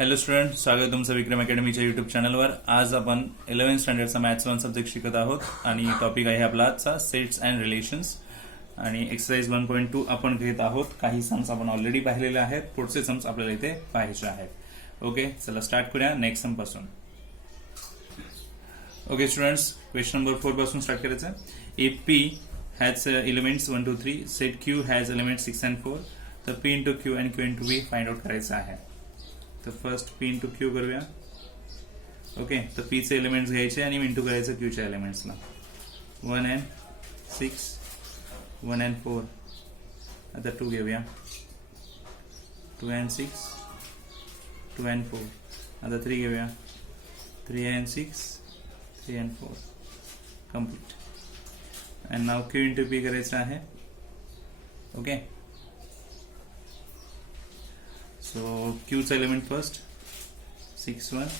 Hello student, स्वागत आहे तुमचं विक्रम अकॅडमीच्या युट्यूब चॅनलवर. आज आपण 11th स्टँडर्डचा मॅथ्स 1 सब्जेक्ट शिकत आहोत आणि टॉपिक आहे आपला आजचा सेट्स अँड रिलेशन्स आणि एक्सरसाइज 1.2 आपण घेत आहोत. काही सम्स आपण ऑलरेडी पाहिलेले आहेत, पुढचे सम्स आपल्याला इथे पाहायचे आहेत. ओके, चला स्टार्ट करूया नेक्स्ट सम पासून. ओके स्टुडंट्स, क्वेश्चन नंबर 4 पासून स्टार्ट करायचं. A P has elements 1 2 3, set Q has elements 6 and 4. तर P into Q and Q into B find out करायचं आहे. तर फर्स्ट पी इंटू क्यू करूया. ओके, तर पी चे एलिमेंट्स घ्यायचे आणि इंटू करायचं क्यूच्या एलिमेंट्सला. 1 and 6, 1 and 4. आता 2 घेऊया. 2 and 6, 2 and 4. आता 3 घेऊया. 3 and 6, 3 and 4. Complete. And now Q into P करायचं आहे. ओके, so Q चा element first. 6 1,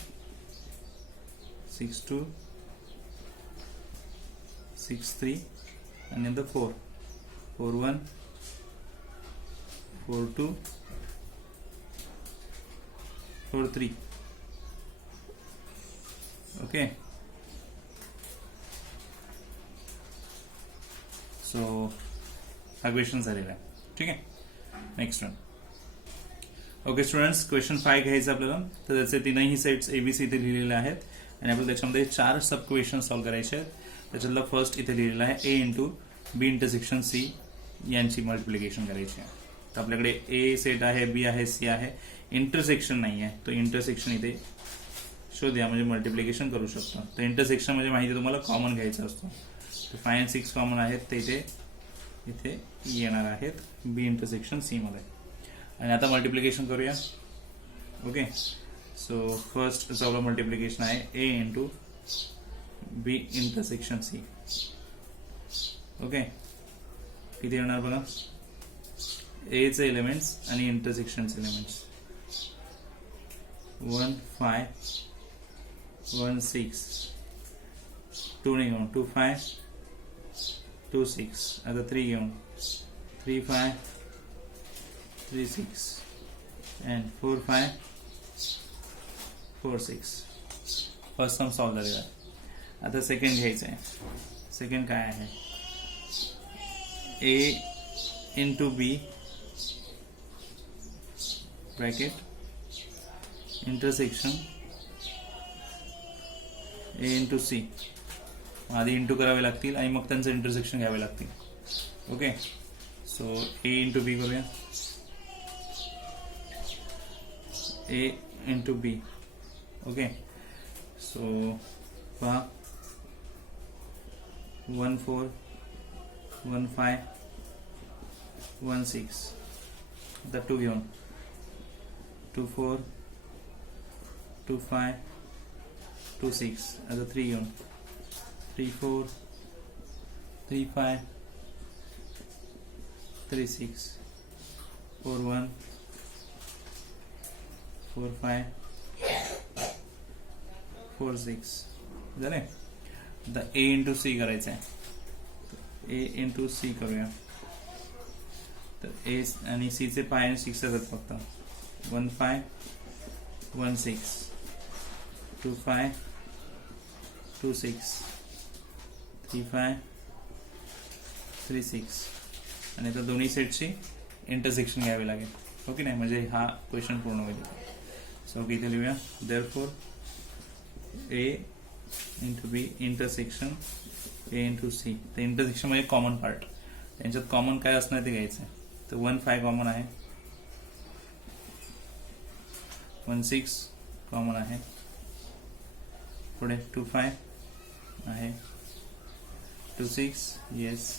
6 2, 6 3, and then the 4. 4 1, 4 2, 4 3. Okay, so हा क्वेश्चन झालेला आहे. ठीक आहे, next one. Okay students, question 5 घ्यायचं आपल्याला. तर त्याचे तीनही सेट्स एबीसी इथे लिहिलेले आहेत आणि आपल्याला त्याच्यामध्ये 4 सब क्वेश्चन सॉल्व्ह करायचे आहेत. त्याच्यातला फर्स्ट इथे लिहिलेला आहे A into B intersection C यांची मल्टिप्लिकेशन करायची आहे. तर आपल्याकडे ए सेट आहे, बी आहे, सी आहे, इंटरसेक्शन नाही आहे. तो इंटरसेक्शन इथे शोधूया, म्हणजे मल्टिप्लिकेशन करू शकतो. तर इंटरसेक्शन म्हणजे माहिती तुम्हाला कॉमन घ्यायचा असतो. तर 5 and 6 कॉमन आहेत, ते इथे येणार आहेत बी इंटरसेक्शन सी मध्ये. आणि आता मल्टिप्लिकेशन करूया. ओके, सो फर्स्ट आपलं मल्टिप्लिकेशन आहे A into B intersection C. Okay, किती येणार बघा. ए चे एलिमेंट्स आणि इंटरसेक्शनचे एलिमेंट्स 1 5, 1 6, 2 नाही घेऊन 2 5, 2 6. आता 3 घेऊन 3 5, 3 6 and 4 5, 4 6. फर्स्ट सम सॉल्व्ह झालेला आहे. आता सेकंड घ्यायचं आहे. सेकंड काय आहे. A into B bracket intersection A into C. आधी इंटू करावे लागतील आणि मग त्यांचं इंटरसेक्शन घ्यावे लागतील. Okay, so A into B करूया. A into B. Okay, so 1 4, 1 5, 1 6. The 2 घेऊन 2 4, 2 5, 2 6. आता 3 घेऊन 3 4, 3 5, 3 6, 4 1, 4 5, 4 6. झाले. आता ए इंटू सी करायचं आहे. ए इंटू सी करूया. तर ए आणि सी चे 5 आणि 6 आहेत फक्त. 1 5, 1 6, 2 5, 2 6, 3 5, 3 6. आणि आता दोन्ही सेटची इंटरसेक्शन घ्यावी लागेल. ओके नाही, म्हणजे हा क्वेश्चन पूर्ण होईल. सो इथे लिहूया. Therefore A into B intersection A into C. तर इंटरसेक्शन म्हणजे कॉमन पार्ट. त्यांच्यात कॉमन काय असणार ते घ्यायचं आहे. तर 1 5 कॉमन आहे, 1 6 कॉमन आहे, पुढे 2 5 आहे, 2 6 येस,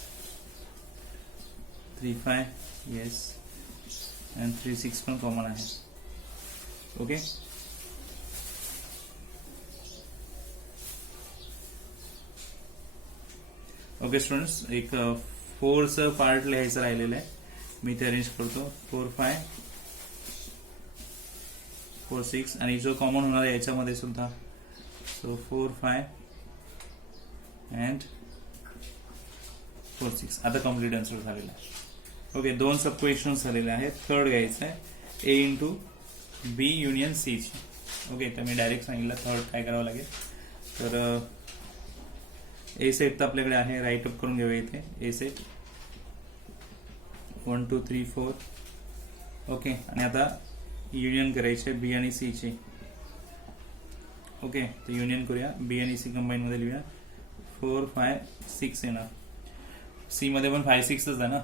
3 5 येस, and 3 6 पण कॉमन आहे. ओके, ओके स्टुडंट्स, एक 4चं पार्ट लिहायचं राहिलेलं आहे. मी ते अरेंज करतो. 4 5, 4 6 आणि जो कॉमन होणार आहे याच्यामध्ये सुद्धा. So 4 5 and 4 6. आता कम्प्लीट आन्सर झालेला आहे. ओके, 2 सब क्वेश्चन झालेले आहेत. थर्ड घ्यायचं आहे A into B union C ची. ओके, तर मी डायरेक्ट सांगितलं थर्ड काय करावं लागेल. तर ए सेट तर आपल्याकडे आहे, राईट अप करून घेऊया इथे. ए सेट 1 2 3 4. ओके, आणि आता युनियन करायचे बी आणि सी ची. ओके, तर युनियन करूया. बी आणि सी कंबाईन मध्ये लिहूया. 4 5 6 येणार. सी मध्ये पण 5 6च आहे ना,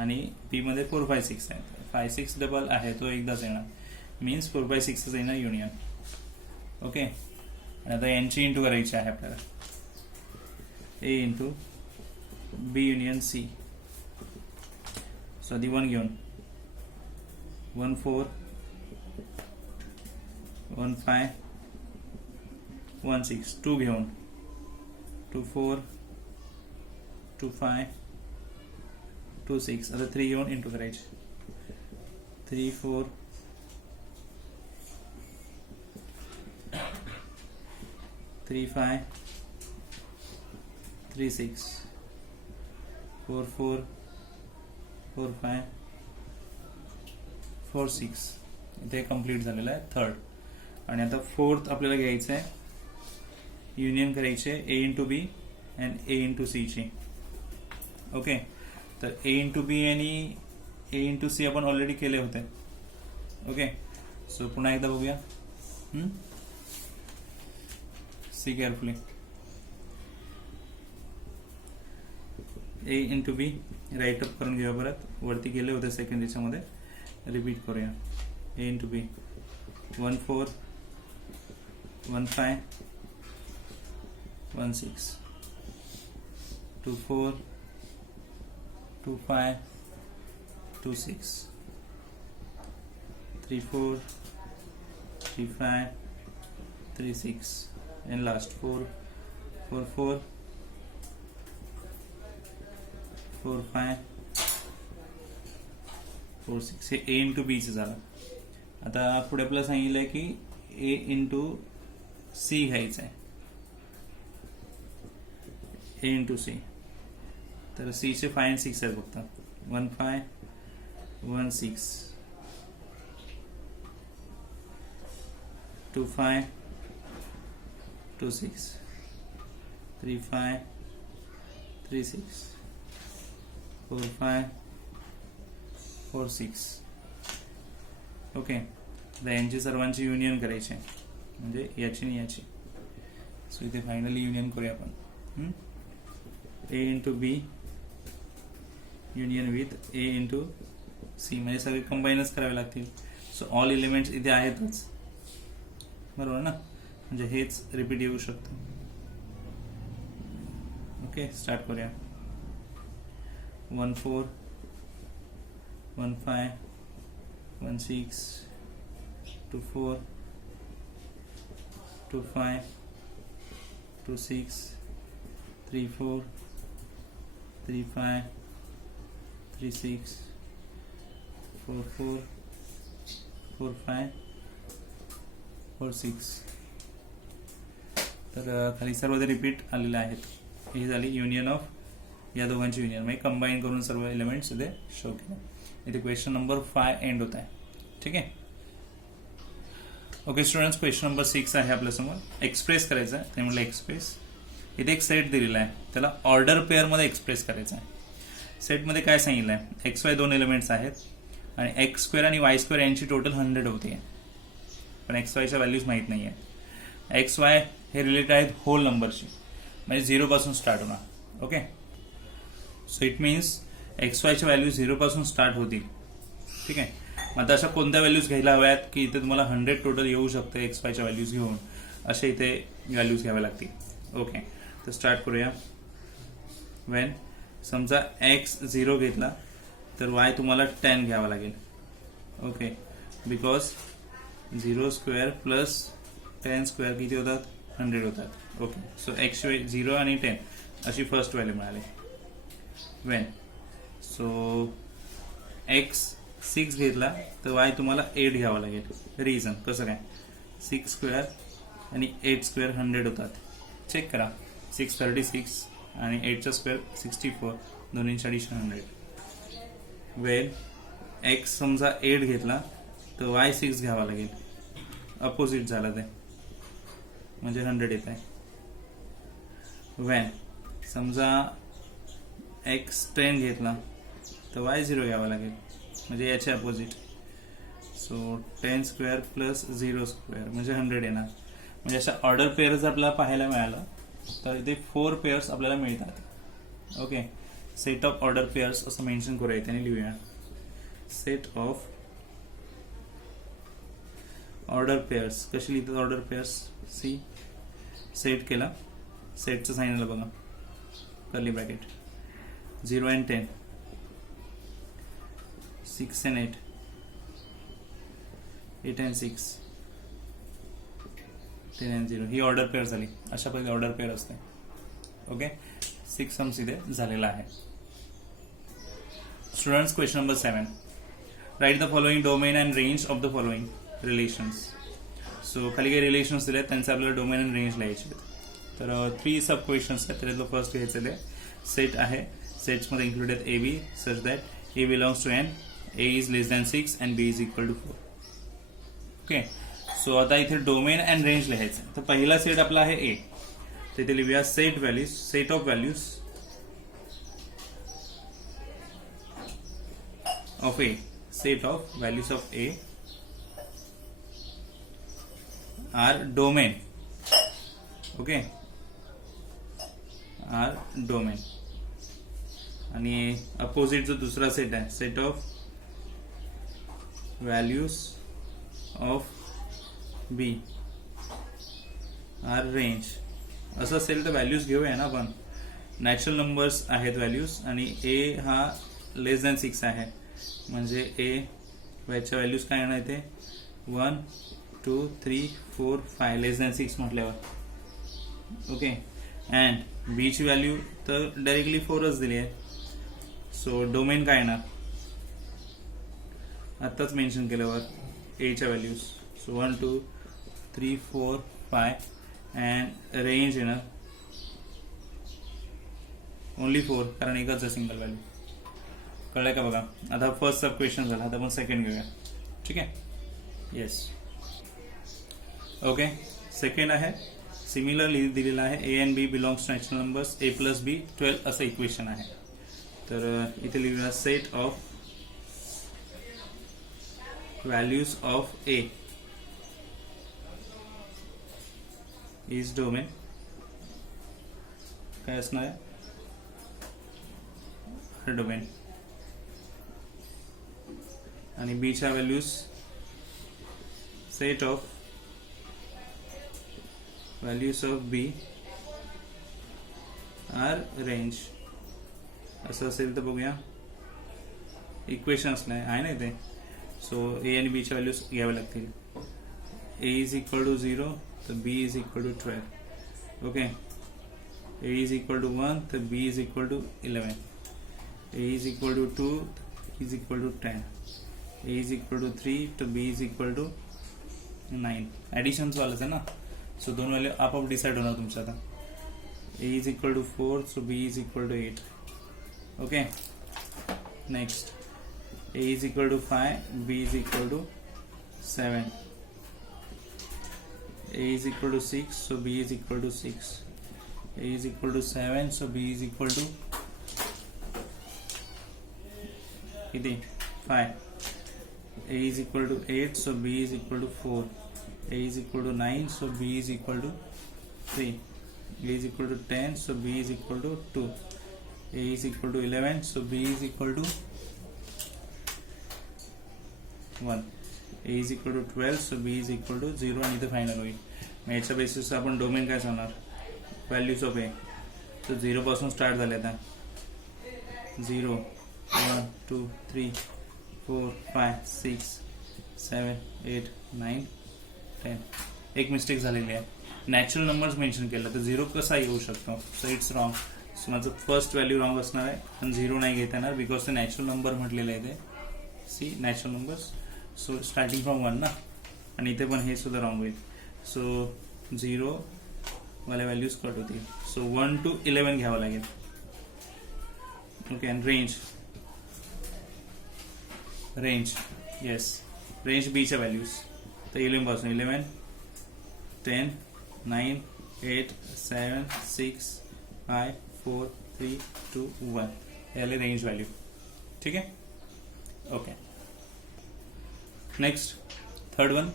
आणि बी मध्ये 4 5 6 आहे. 5 6 डबल आहे, तो एकदाच येणार. मीन्स 4 5 6 येणार युनियन. ओके, आणि आता यांची इंटू करायची आहे आपल्याला. ए into B union C. So आधी 1 घेऊन 1 4 1 5 1 6. 2 घेऊन 2 4 2 5 2 6. आता 3 घेऊन इंटू करायचे. 3 4 3 5 3 6 4 4 4 5 4 6. इथे कम्प्लीट झालेलं आहे थर्ड. आणि आता फोर्थ आपल्याला घ्यायचं आहे. युनियन करायचे A into B and A into C ची. ओके, तर ए इंटू बी आणि ए इंटू सी आपण ऑलरेडी केले होते. ओके, सो पुन्हा एकदा बघूया. See carefully. A into B write up करून घेऊया. परत वरती गेले होते सेकंड याच्यामध्ये, रिपीट करूया. ए इंटू बी 1 4 1 5 1 6 2 4 2 5 2 6 3 4 3 5 3 6 and last 4 4 4 4 5 4 6. हे ए इंटू बी चं झालं. आता पुढे आपल्याला सांगितलंय की ए इंटू सी घ्यायचं आहे. A into C. तर सी चे 5 and 6 आहे फक्त. 1 5 1 6 2 5 2 6 3 5 3 6 4 5 4 6. ओके, तर यांची सर्वांची युनियन करायची, म्हणजे याची आणि याची. सो इथे फायनली युनियन करूया आपण. A into B union with A into C, म्हणजे सगळे कंबाईनच करावे लागतील. सो ऑल एलिमेंट्स इथे आहेतच, बरोबर ना, म्हणजे हेच रिपीट येऊ शकतं. ओके, स्टार्ट करूया. 1 4 1 5 1 6 2 4 2 5 2 6 3 4 3 5 3 6 4 4 4 5 4 6. तर खाली सर्व ते रिपीट आलेले आहेत. ही झाली युनियन ऑफ या दोघांची युनियन, म्हणजे कंबाईन करून सर्व एलिमेंट्स इथे शो केले. इथे क्वेश्चन नंबर 5 एंड होत आहे. ठीक आहे. ओके स्टुडंट्स, क्वेश्चन नंबर 6 आहे आपल्यासमोर. एक्सप्रेस करायचं आहे. ते म्हटलं एक्सप्रेस. इथे एक सेट दिलेला आहे, त्याला ऑर्डर पेअरमध्ये एक्सप्रेस करायचं आहे. सेटमध्ये काय सांगितलं आहे, एक्स वाय 2 एलिमेंट्स आहेत आणि एक्स स्क्वेअर आणि वाय स्क्वेअर यांची टोटल 100 होते, पण एक्स वायच्या व्हॅल्यूज माहीत नाही आहे. एक्स वाय हे रिलेटेड आहेत होल नंबरशी, म्हणजे 0 पासून स्टार्ट होणार. Okay, so it means X वायच्या व्हॅल्यू 0 पासून स्टार्ट होतील. ठीक आहे. मग आता अशा कोणत्या व्हॅल्यूज घ्यायला हव्यात की इथे तुम्हाला 100 टोटल येऊ शकतं एक्स वायच्या व्हॅल्यूज घेऊन, असे इथे व्हॅल्यूज घ्याव्या लागतील. ओके, तर स्टार्ट करूया. वेन समजा एक्स 0 घेतला तर वाय तुम्हाला 10 घ्यावा लागेल. Okay, because 0 square plus 10 square किती होतात, 100 होतात. ओके, सो एक्स 0 आणि 10 अशी फर्स्ट व्हॅल्यू मिळाली. वेन सो एक्स 6 घेतला तर वाय तुम्हाला 8 घ्यावा लागेल. रिझन कसं काय, 6 स्क्वेअर आणि 8 स्क्वेअर 100 होतात. चेक करा, 6 36 आणि 8चा स्क्वेअर 64, दोन्हींची ॲडिशन 100. वेल एक्स समजा 8 घेतला तर y6 घ्यावा लागेल, अपोजिट झालं ते म्हणजे 100 येत आहे. व्हॅन समजा x10 घेतला तर y0 घ्यावा लागेल म्हणजे याचे opposite. So 10 square plus 0 square म्हणजे 100 येणार. म्हणजे अशा ऑर्डर पेअर्स आपल्याला पाहायला मिळालं तर इथे 4 पेअर्स आपल्याला मिळतात. Okay, set of order pairs असं मेन्शन करूया इथे आणि लिहूया. सेट ऑफ ऑर्डर पेअर्स कशी लिहितात ऑर्डर पेअर्स? सी सेट केला, सेटचं साइन आलं बघा, curly bracket 0 and 10, 6 and 8, 8 and 6, 10 and 0. He order pair झाली. अशा पद्धतीने ऑर्डर पेअर असते. ओके, 6 सम्स इथे झालेला आहे. Students, question number 7. Write the following domain and range of the following relations. So खाली काही रिलेशन्स दिले आहेत, त्यांचे आपल्याला डोमेन अँड रेंज लिहायचे आहेत. तर 3 सब क्वेश्चन्स आहेत. त्याच्यातलं फर्स्ट घ्यायचं आहे सेट आहे. सेट्समध्ये इन्क्लूड आहेत A B such that A belongs to N, A is less than 6 and B is equal to 4. Okay, so आता इथे डोमेन अँड रेंज लिहायचं. तर पहिला सेट आपला आहे ए. तिथे लिहूया set values, set of values of A, set of values of A are domain. Okay, are domain. आणि अपोजिट जो दुसरा सेट आहे, set of values of B are range. असं असेल तर व्हॅल्यूज घेऊया ना आपण. नॅचरल नंबर्स आहेत व्हॅल्यूज आणि ए हा लेस दॅन 6 आहे म्हणजे ए याच्या व्हॅल्यूज काय येणार इथे 1 2 3 4 5 लेस दॅन 6 म्हटल्यावर. ओके, अँड बी ची व्हॅल्यू तर डायरेक्टली 4च दिली आहे. सो डोमेन काय येणार आत्ताच मेन्शन केल्यावर एच्या व्हॅल्यूज. सो 1 2 3 4 5 अँड रेंज येणार ओनली 4 कारण एकच आहे सिंगल व्हॅल्यू. कळलं का बघा. आता फर्स्ट सब क्वेश्चन झाला, आता आपण सेकंड घेऊया. ठीक आहे, येस. ओके, सेकंड आहे सिमिलरली दिलेला आहे A and B belongs to natural numbers A plus B 12 असं इक्वेशन आहे. तर इथे लिहूया set of values of A is domain. काय असणार आहे डोमेन. आणि बी च्या values set of values of B are range. असं असेल तर बघूया इक्वेशन असलं आहे ना इथे. सो ए आणि बी च्या व्हॅल्यूज घ्याव्या लागतील. ए इज इक्वल टू 0 तर B is equal to 12. Okay, A is equal to 1 तर B is equal to 11. A is equal to 2 तर is equal to 10. A is equal to 3 तर B is equal to 9. Addition चालूच आहे ना. So दोन value आपोआप decide होणार तुमच्या. आता A is equal to 4 so B is equal to 8. Okay, next A is equal to 5 B is equal to 7. A is equal to 6 so B is equal to 6. A is equal to 7 so B is equal to किती 5. A is equal to 8 so B is equal to 4. A is equal to 9 so B is equal to 3. A is equal to 10 so B is equal to 2. A is equal to 11 so B is equal to 1. A is equal to 12 so B is equal to 0 आणि इथे final होईल. मग याच्या बेसिसवर आपण domain काय सांगणार values of ए. तर 0 पासून स्टार्ट झाले आता 0 1 2 3 4 5 6 7 8 9 10. एक मिस्टेक झालेली आहे. नॅचरल नंबर्स मेन्शन केलं तर 0 कसा येऊ शकतो. So it's wrong. सो माझं फर्स्ट व्हॅल्यू रॉंग असणार आहे आणि 0 नाही घेता येणार बिकॉज ते नॅचरल नंबर म्हटलेलं आहे ते. C natural numbers. So starting from 1 ना आणि इथे पण हे सुद्धा रॉंग होईल. सो 0 वाल्या व्हॅल्यूज कट होतील. सो 1 to 11 घ्यावं लागेल. Okay, and range yes range बीच्या व्हॅल्यूज तर 11 पासून 11 10 9 8 7 6 5 4 3 2 1 हे आले रेंज व्हॅल्यू. ठीक आहे. ओके. नेक्स्ट थर्ड वन,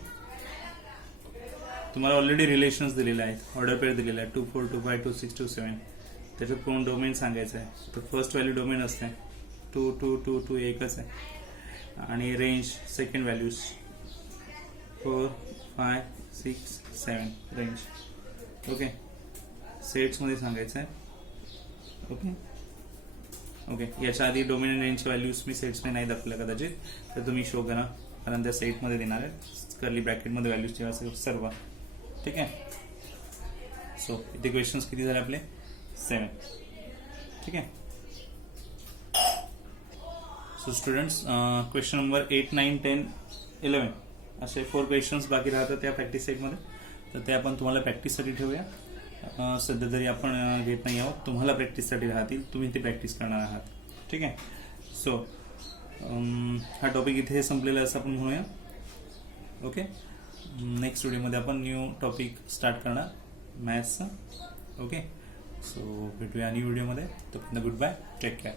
तुम्हाला ऑलरेडी रिलेशन्स दिलेले आहेत, ऑर्डर पेअर दिलेला आहे 2 4 2 5 2 6 2 7. त्याच्यात पूर्ण डोमेन सांगायचं आहे. तर फर्स्ट व्हॅल्यू डोमेन असते 2 2 2 2 एकच आहे आणि range second values 4 5 6 7 range. Okay. सेट्समध्ये सांगायचं आहे. Okay okay. याच्या आधी डोमेन आणि रेंजची व्हॅल्यूज मी सेट्समध्ये नाही दाखवल्या कदाचित, तर तुम्ही शो करा कारण त्या सेटमध्ये देणार आहे कर्ली ब्रॅकेटमध्ये व्हॅल्यूज सर्व. ठीक आहे. सो इथे क्वेश्चन्स किती झाले आपले 7. ठीक आहे. सो स्टुडंट्स क्वेश्चन नंबर 8 9 10 11 असे 4 क्वेश्चन्स बाकी राहतात त्या प्रॅक्टिस सेटमध्ये. तर ते आपण तुम्हाला प्रॅक्टिससाठी ठेवूया. सध्या तरी आपण घेत नाही आहोत, तुम्हाला प्रॅक्टिससाठी राहतील, तुम्ही ते प्रॅक्टिस करणार आहात. ठीक आहे. सो हा टॉपिक इथे संपलेला असं आपण म्हणूया. ओके. नेक्स्ट व्हिडिओमध्ये आपण न्यू टॉपिक स्टार्ट करणार मॅथ्सचा. ओके. सो भेटूया न्यू व्हिडिओमध्ये. तोपर्यंत गुड बाय, टेक केअर.